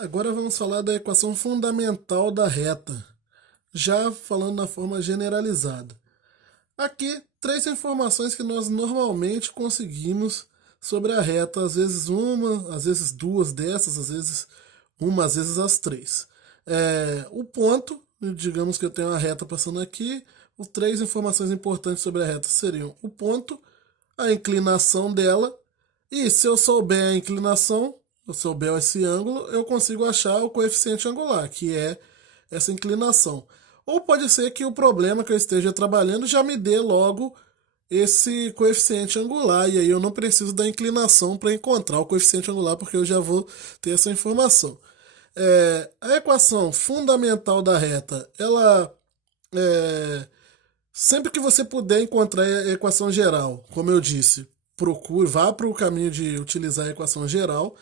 Agora vamos falar da equação fundamental da reta, já falando na forma generalizada. Aqui, três informações que nós normalmente conseguimos sobre a reta, às vezes uma, às vezes duas dessas, às vezes uma, às vezes as três. O ponto, digamos que eu tenho uma reta passando aqui, as três informações importantes sobre a reta seriam o ponto, a inclinação dela, e se eu souber a inclinação, se eu souber esse ângulo, eu consigo achar o coeficiente angular, que é essa inclinação. Ou pode ser que o problema que eu esteja trabalhando já me dê logo esse coeficiente angular, e aí eu não preciso da inclinação para encontrar o coeficiente angular, porque eu já vou ter essa informação. A equação fundamental da reta, ela sempre que você puder encontrar a equação geral, como eu disse, procure, vá para o caminho de utilizar a equação geral,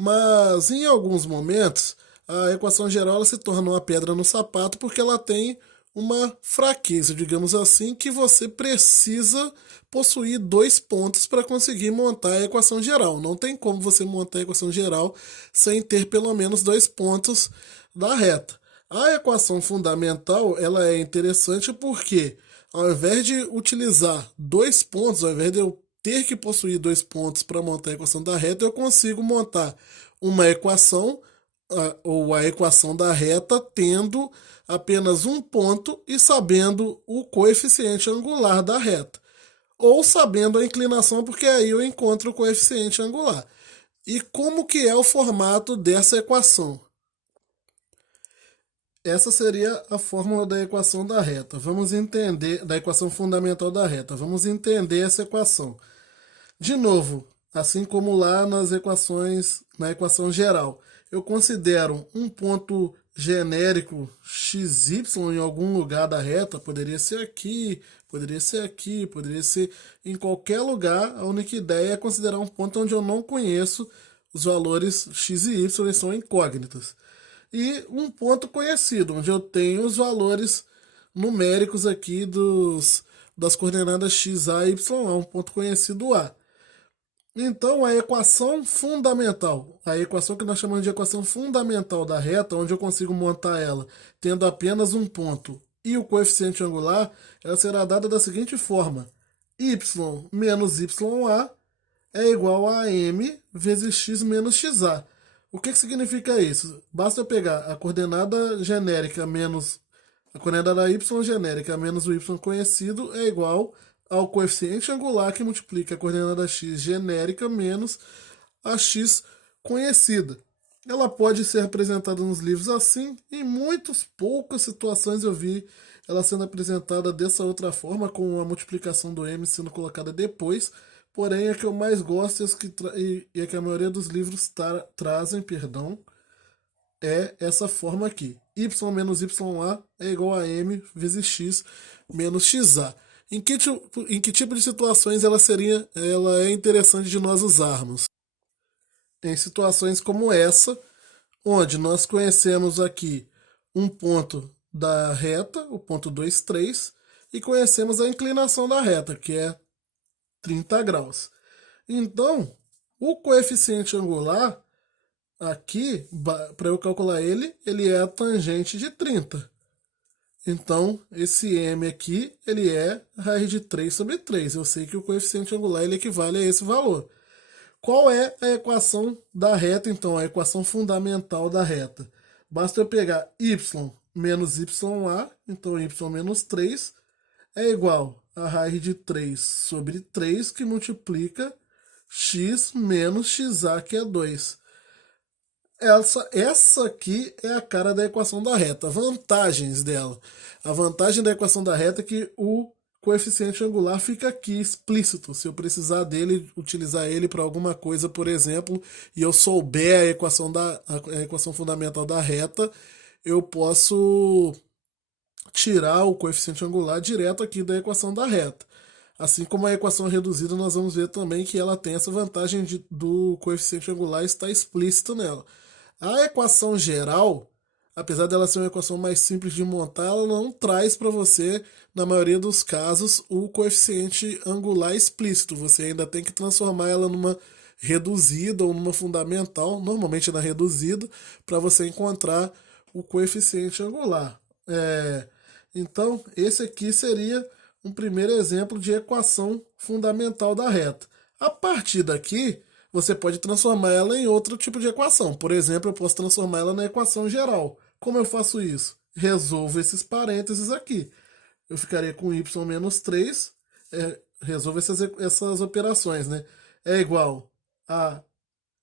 mas em alguns momentos a equação geral ela se torna uma pedra no sapato porque ela tem uma fraqueza, digamos assim, que você precisa possuir dois pontos para conseguir montar a equação geral. Não tem como você montar a equação geral sem ter pelo menos dois pontos da reta. A equação fundamental ela é interessante porque ao invés de utilizar dois pontos, ao invés de eu ter que possuir dois pontos para montar a equação da reta, eu consigo montar uma equação ou a equação da reta tendo apenas um ponto e sabendo o coeficiente angular da reta. Ou sabendo a inclinação, porque aí eu encontro o coeficiente angular. E como que é o formato dessa equação? Essa seria a fórmula da equação da reta. Vamos entender, da equação fundamental da reta. Vamos entender essa equação. De novo, assim como lá nas equações, na equação geral, eu considero um ponto genérico xy em algum lugar da reta, poderia ser aqui, poderia ser aqui, poderia ser em qualquer lugar. A única ideia é considerar um ponto onde eu não conheço os valores x e y, eles são incógnitas. E um ponto conhecido, onde eu tenho os valores numéricos aqui das coordenadas x, a, y, a, um ponto conhecido A. Então, a equação fundamental, a equação que nós chamamos de equação fundamental da reta, onde eu consigo montar ela tendo apenas um ponto e o coeficiente angular, ela será dada da seguinte forma: y menos ya é igual a m vezes x menos xa. O que significa isso? Basta eu pegar a coordenada genérica menos a coordenada y genérica menos o y conhecido é igual ao coeficiente angular que multiplica a coordenada x genérica menos a x conhecida. Ela pode ser apresentada nos livros assim, em muitas poucas situações eu vi ela sendo apresentada dessa outra forma, com a multiplicação do m sendo colocada depois. Porém, a que eu mais gosto e a que a maioria dos livros trazem, perdão, é essa forma aqui. Y menos ya é igual a m vezes x menos xa. Em que tipo de situações ela é interessante de nós usarmos? Em situações como essa, onde nós conhecemos aqui um ponto da reta, o ponto 2, 3, e conhecemos a inclinação da reta, que é 30 graus. Então, o coeficiente angular, aqui, para eu calcular ele é a tangente de 30. Então, esse m aqui, ele é raiz de 3 sobre 3. Eu sei que o coeficiente angular ele equivale a esse valor. Qual é a equação da reta, então? A equação fundamental da reta. Basta eu pegar y menos ya, então y menos 3, é igual a raiz de 3 sobre 3, que multiplica x menos xa, que é 2. Essa aqui é a cara da equação da reta. Vantagens dela. A vantagem da equação da reta é que o coeficiente angular fica aqui explícito. Se eu precisar dele, utilizar ele para alguma coisa, por exemplo, e eu souber a equação fundamental da reta, eu posso tirar o coeficiente angular direto aqui da equação da reta. Assim como a equação reduzida, nós vamos ver também que ela tem essa vantagem do coeficiente angular estar explícito nela. A equação geral, apesar dela ser uma equação mais simples de montar, ela não traz para você, na maioria dos casos, o coeficiente angular explícito. Você ainda tem que transformar ela numa reduzida ou numa fundamental, normalmente na reduzida, para você encontrar o coeficiente angular. Então, esse aqui seria um primeiro exemplo de equação fundamental da reta. A partir daqui, você pode transformar ela em outro tipo de equação. Por exemplo, eu posso transformar ela na equação geral. Como eu faço isso? Resolvo esses parênteses aqui. Eu ficaria com y menos 3, resolvo essas operações, né? É igual a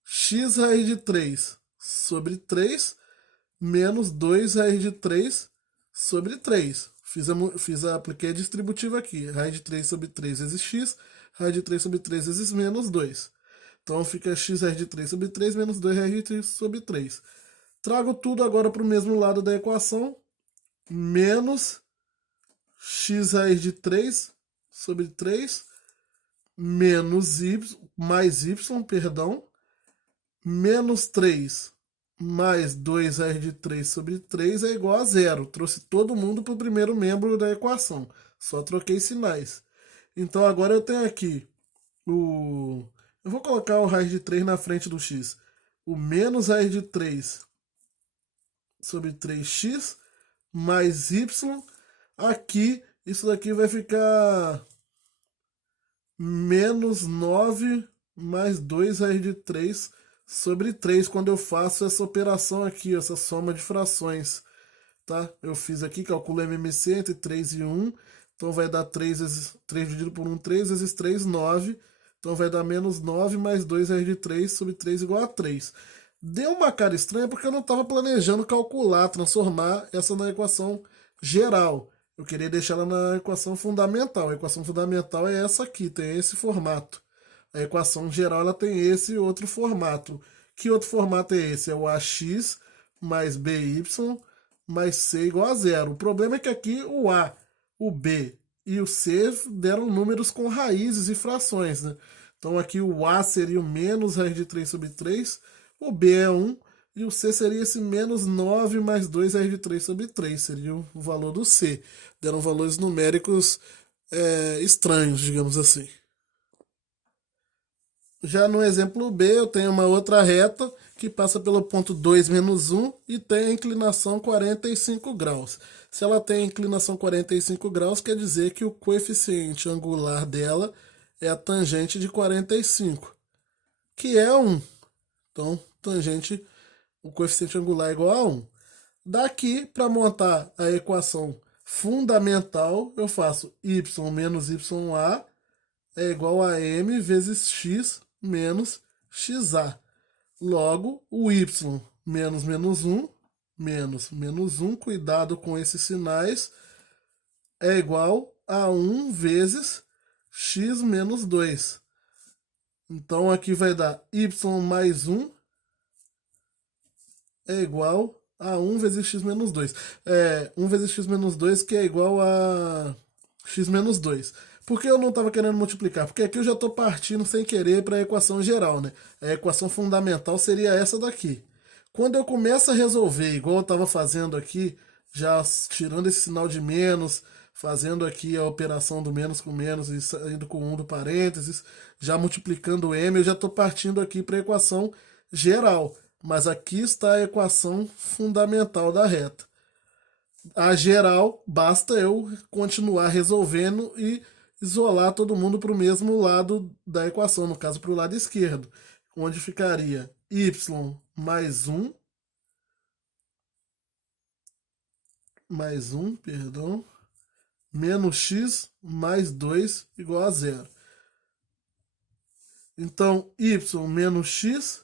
x raiz de 3 sobre 3 menos 2 raiz de 3 sobre 3. Apliquei a distributiva aqui. Raiz de 3 sobre 3 vezes x, raiz de 3 sobre 3 vezes menos 2. Então fica x raiz de 3 sobre 3 menos 2 raiz de 3 sobre 3. Trago tudo agora para o mesmo lado da equação. Menos x raiz de 3 sobre 3 menos y, mais y, perdão, menos 3 mais 2 raiz de 3 sobre 3 é igual a zero. Trouxe todo mundo para o primeiro membro da equação. Só troquei sinais. Então agora eu tenho aqui o... Eu vou colocar o raiz de 3 na frente do x. O menos raiz de 3 sobre 3x mais y. Aqui, isso daqui vai ficar menos 9 mais 2 raiz de 3 sobre 3, quando eu faço essa operação aqui, essa soma de frações. Tá? Eu fiz aqui, calculo MMC entre 3 e 1, então vai dar 3 dividido por 1, 3 vezes 3, 9. Então vai dar menos 9 mais 2 raiz de 3 sobre 3 igual a 3. Deu uma cara estranha porque eu não estava planejando calcular, transformar essa na equação geral. Eu queria deixar ela na equação fundamental. A equação fundamental é essa aqui, tem esse formato. A equação geral ela tem esse outro formato. Que outro formato é esse? É o ax mais by mais c igual a zero. O problema é que aqui o a, o b e o c deram números com raízes e frações, né? Então aqui o a seria o menos raiz de 3 sobre 3, o b é 1 e o c seria esse menos 9 mais 2 raiz de 3 sobre 3, seria o valor do c. Deram valores numéricos estranhos, digamos assim. Já no exemplo B, eu tenho uma outra reta que passa pelo ponto 2 menos 1 e tem a inclinação 45 graus. Se ela tem a inclinação 45 graus, quer dizer que o coeficiente angular dela é a tangente de 45, que é 1. Então, o coeficiente angular é igual a 1. Daqui, para montar a equação fundamental, eu faço y menos ya é igual a m vezes x menos xa. Logo, o y menos menos 1, menos menos 1, cuidado com esses sinais, é igual a 1 vezes x menos 2. Então, aqui vai dar y mais 1 é igual a 1 vezes x menos 2. 1 vezes x menos 2 que é igual a x menos 2. Por que eu não estava querendo multiplicar? Porque aqui eu já estou partindo sem querer para a equação geral, né? A equação fundamental seria essa daqui. Quando eu começo a resolver, igual eu estava fazendo aqui, já tirando esse sinal de menos, fazendo aqui a operação do menos com menos e saindo com 1 do parênteses, já multiplicando o m, eu já estou partindo aqui para a equação geral. Mas aqui está a equação fundamental da reta. A geral, basta eu continuar resolvendo e isolar todo mundo para o mesmo lado da equação, no caso para o lado esquerdo, onde ficaria y mais 1, menos x mais 2 igual a zero. Então, y menos x,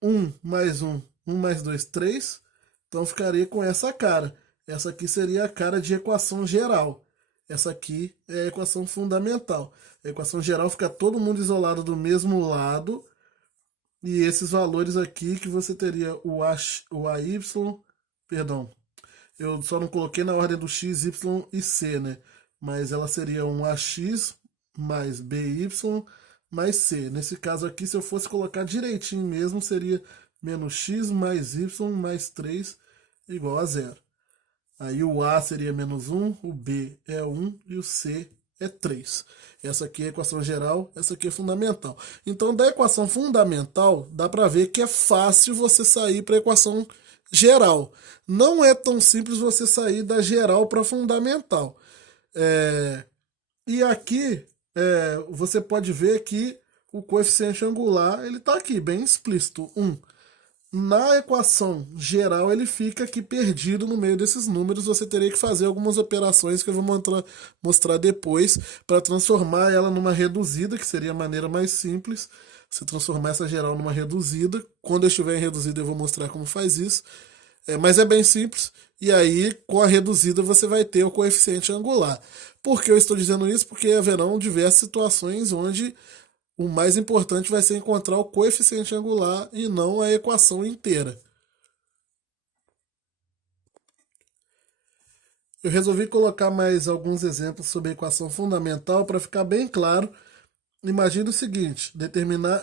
1 mais 1, 1 mais 2, 3. Então ficaria com essa cara. Essa aqui seria a cara de equação geral. Essa aqui é a equação fundamental. A equação geral fica todo mundo isolado do mesmo lado. E esses valores aqui que você teria o AY, perdão, eu só não coloquei na ordem do x, y e c, né? Mas ela seria um AX mais BY mais C. Nesse caso aqui, se eu fosse colocar direitinho mesmo, seria menos x mais y mais 3 igual a zero. Aí o A seria menos 1, o B é 1 e o C é 3. Essa aqui é a equação geral, essa aqui é fundamental. Então, da equação fundamental, dá para ver que é fácil você sair para a equação geral. Não é tão simples você sair da geral para fundamental. E aqui você pode ver que o coeficiente angular ele está aqui, bem explícito, 1. Na equação geral, ele fica aqui perdido no meio desses números. Você teria que fazer algumas operações que eu vou mostrar depois para transformar ela numa reduzida, que seria a maneira mais simples. Você transformar essa geral numa reduzida. Quando eu estiver em reduzida, eu vou mostrar como faz isso. Mas é bem simples. E aí, com a reduzida, você vai ter o coeficiente angular. Por que eu estou dizendo isso? Porque haverão diversas situações onde o mais importante vai ser encontrar o coeficiente angular e não a equação inteira. Eu resolvi colocar mais alguns exemplos sobre a equação fundamental para ficar bem claro. Imagine o seguinte,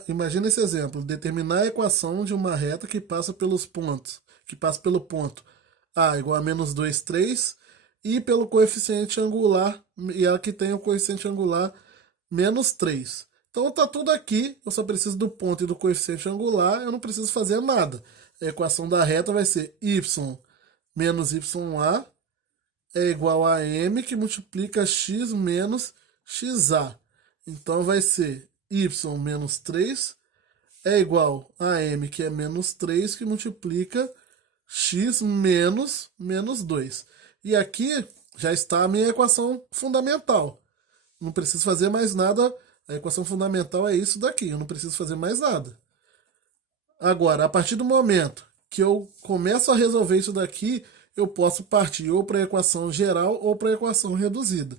imagine esse exemplo, determinar a equação de uma reta que passa pelos pontos, que passa pelo ponto A igual a menos 2, 3, e pelo coeficiente angular, e aqui tem o coeficiente angular menos 3. Então está tudo aqui, eu só preciso do ponto e do coeficiente angular, eu não preciso fazer nada. A equação da reta vai ser y menos ya é igual a m que multiplica x menos xa. Então vai ser y menos 3 é igual a m, que é menos 3, que multiplica x menos 2. E aqui já está a minha equação fundamental. Não preciso fazer mais nada. A equação fundamental é isso daqui, eu não preciso fazer mais nada. Agora, a partir do momento que eu começo a resolver isso daqui, eu posso partir ou para a equação geral ou para a equação reduzida.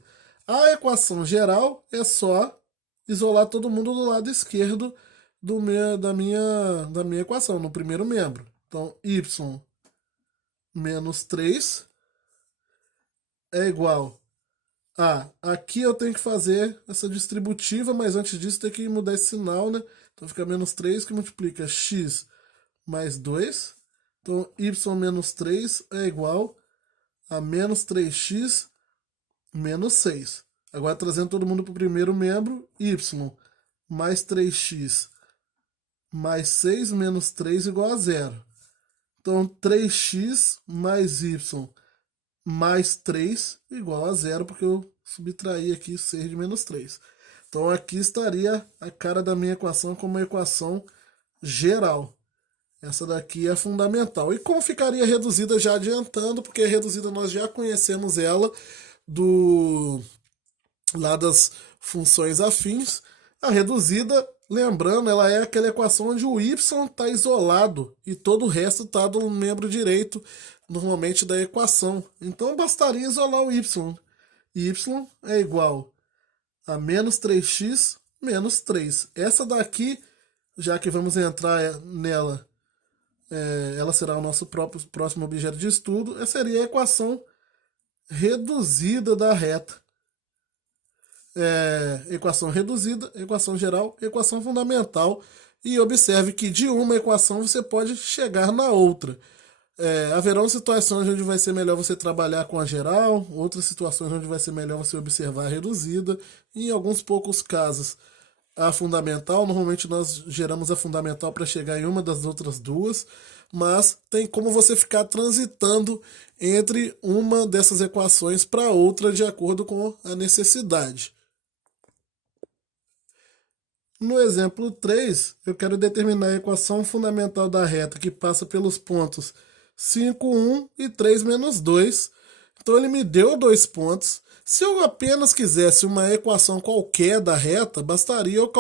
A equação geral é só isolar todo mundo do lado esquerdo da minha equação, no primeiro membro. Então, y menos 3 é igual aqui eu tenho que fazer essa distributiva, mas antes disso tem que mudar esse sinal, né? Então fica menos 3 que multiplica x mais 2. Então y menos 3 é igual a menos 3x menos 6. Agora trazendo todo mundo para o primeiro membro, y mais 3x mais 6 menos 3 igual a 0. Então 3x mais y mais 3 igual a 0, porque eu subtraí aqui 6 de menos 3. Então aqui estaria a cara da minha equação como uma equação geral. Essa daqui é fundamental. E como ficaria reduzida, já adiantando, porque a reduzida nós já conhecemos ela lá das funções afins. A reduzida, lembrando, ela é aquela equação onde o y está isolado e todo o resto está do membro direito, normalmente da equação. Então bastaria isolar o y. Y é igual a menos 3x menos 3. Essa daqui, já que vamos entrar nela, ela será o nosso próximo objeto de estudo, essa seria a equação reduzida da reta. Equação reduzida, equação geral, equação fundamental. E observe que de uma equação você pode chegar na outra. Haverão situações onde vai ser melhor você trabalhar com a geral, outras situações onde vai ser melhor você observar a reduzida, e em alguns poucos casos a fundamental. Normalmente nós geramos a fundamental para chegar em uma das outras duas, mas tem como você ficar transitando entre uma dessas equações para outra de acordo com a necessidade. No exemplo 3, eu quero determinar a equação fundamental da reta que passa pelos pontos 5, 1 e 3, menos 2. Então ele me deu 2 pontos. Se eu apenas quisesse uma equação qualquer da reta, bastaria eu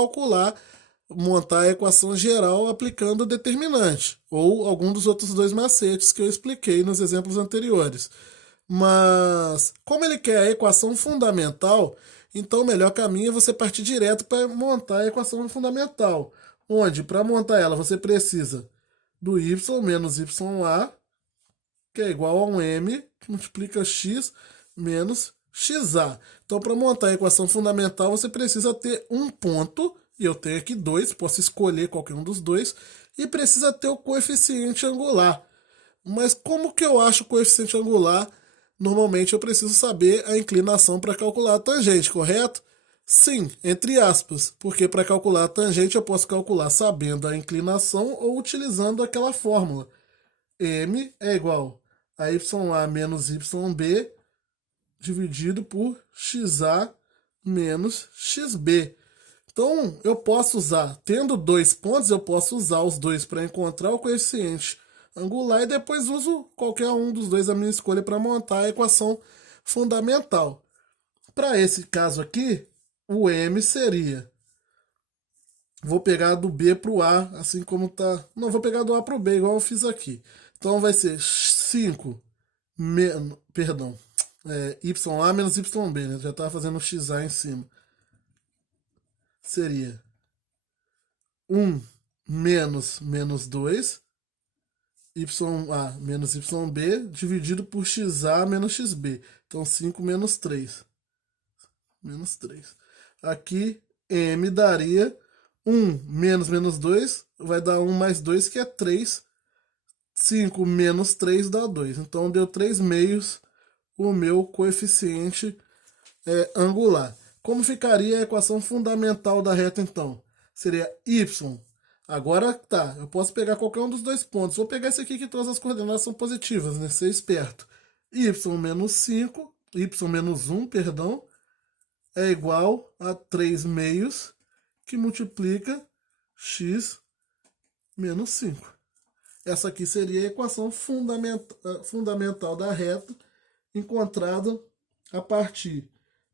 montar a equação geral aplicando o determinante, ou algum dos outros 2 macetes que eu expliquei nos exemplos anteriores. Mas, como ele quer a equação fundamental, então o melhor caminho é você partir direto para montar a equação fundamental, onde, para montar ela, você precisa do y menos ya, que é igual a um m, que multiplica x menos xa. Então, para montar a equação fundamental, você precisa ter um ponto, e eu tenho aqui 2, posso escolher qualquer um dos 2, e precisa ter o coeficiente angular. Mas como que eu acho o coeficiente angular normalmente eu preciso saber a inclinação para calcular a tangente, correto? Sim, entre aspas, porque para calcular a tangente eu posso calcular sabendo a inclinação ou utilizando aquela fórmula. M é igual a YA menos YB dividido por XA menos XB. Então, eu posso usar, tendo dois pontos, eu posso usar os dois para encontrar o coeficiente angular e depois uso qualquer um dos dois à minha escolha para montar a equação fundamental. Para esse caso aqui, o M seria... Vou pegar do B para o A, assim como tá... Não, vou pegar do A para o B, igual eu fiz aqui. Então, vai ser 5 menos... Perdão. YA menos YB, né? Já estava fazendo XA em cima. Seria 1 menos 2, YA menos YB, dividido por XA menos XB. Então, 5 menos 3. Menos 3. Aqui, M daria 1 menos 2, vai dar 1 mais 2, que é 3. 5 menos 3 dá 2. Então, deu 3 meios o meu coeficiente angular. Como ficaria a equação fundamental da reta, então? Seria y. Agora tá, eu posso pegar qualquer um dos dois pontos. Vou pegar esse aqui que todas as coordenadas são positivas, né? Ser esperto. Y menos 5, y menos 1, perdão, é igual a 3 meios que multiplica x menos 5. Essa aqui seria a equação fundamental da reta, encontrada a partir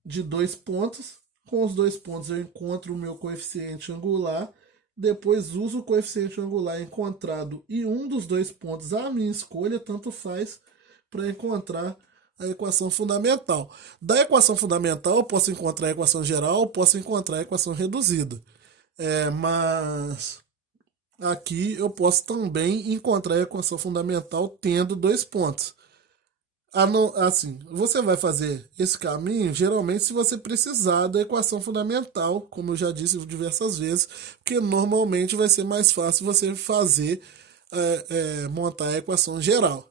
de dois pontos. Com os dois pontos eu encontro o meu coeficiente angular, depois uso o coeficiente angular encontrado e um dos dois pontos à minha escolha, tanto faz, para encontrar a equação fundamental. Da equação fundamental eu posso encontrar a equação geral, posso encontrar a equação reduzida. Mas aqui eu posso também encontrar a equação fundamental tendo dois pontos. Assim, você vai fazer esse caminho geralmente se você precisar da equação fundamental, como eu já disse diversas vezes, porque normalmente vai ser mais fácil você fazer montar a equação geral.